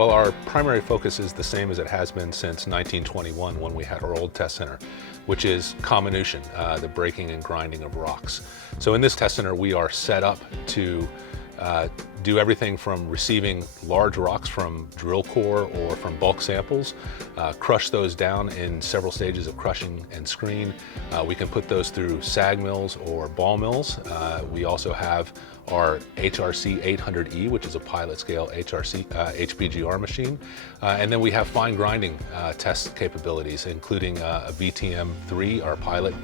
Well, our primary focus is the same as it has been since 1921 when we had our old test center, which is comminution, the breaking and grinding of rocks. So in this test center, we are set up to do everything from receiving large rocks from drill core or from bulk samples, crush those down in several stages of crushing and screen. We can put those through sag mills or ball mills. We also have our HRC 800E, which is a pilot scale HPGR machine. And then we have fine grinding test capabilities, including a VTM3, our pilot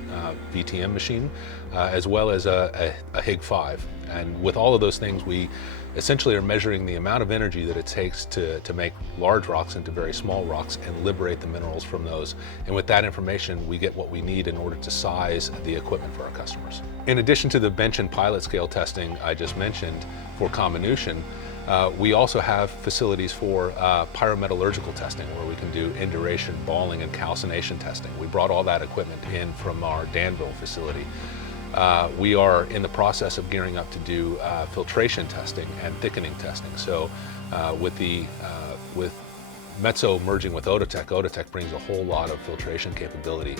VTM machine, as well as a HIG5. And with all of those things, we essentially are measuring the amount of energy that it takes to make large rocks into very small rocks and liberate the minerals from those. And with that information, we get what we need in order to size the equipment for our customers. In addition to the bench and pilot scale testing I just mentioned for comminution, we also have facilities for pyrometallurgical testing, where we can do induration, balling, and calcination testing. We brought all that equipment in from our Danville facility. We are in the process of gearing up to do filtration testing and thickening testing. So with Metso merging with Outotec brings a whole lot of filtration capability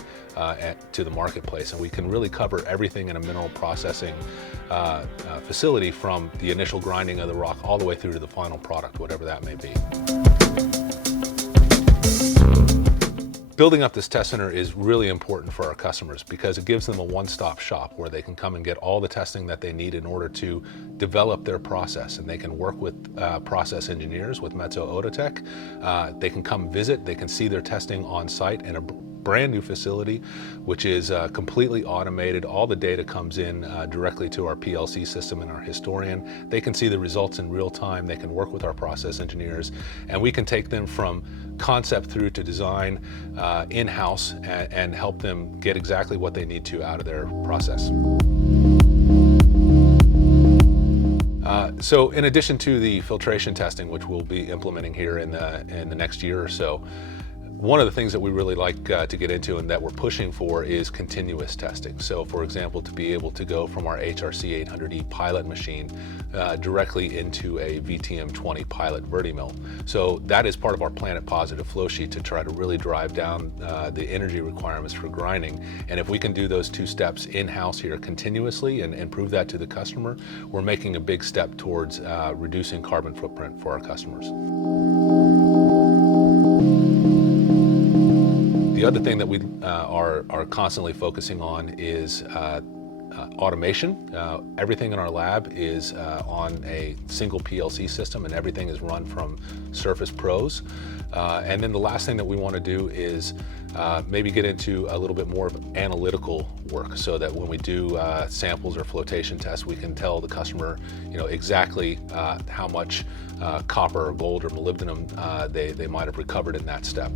to the marketplace, and we can really cover everything in a mineral processing facility, from the initial grinding of the rock all the way through to the final product, whatever that may be. Building up this test center is really important for our customers because it gives them a one-stop shop where they can come and get all the testing that they need in order to develop their process, and they can work with process engineers with Metso Outotec. They can come visit, they can see their testing on site in a brand new facility, which is completely automated. All the data comes in directly to our PLC system and our historian. They can see the results in real time. They can work with our process engineers, and we can take them from concept through to design in-house and help them get exactly what they need to out of their process. So in addition to the filtration testing, which we'll be implementing here in the next year or so, one of the things that we really like to get into and that we're pushing for is continuous testing. So for example, to be able to go from our HRC 800E pilot machine directly into a VTM20 pilot VertiMill. So that is part of our Planet Positive flow sheet to try to really drive down the energy requirements for grinding. And if we can do those two steps in-house here continuously and prove that to the customer, we're making a big step towards reducing carbon footprint for our customers. The other thing that we are constantly focusing on is automation. Everything in our lab is on a single PLC system, and everything is run from Surface Pros. And then the last thing that we want to do is maybe get into a little bit more of analytical work, so that when we do samples or flotation tests, we can tell the customer, exactly how much copper or gold or molybdenum they might have recovered in that step.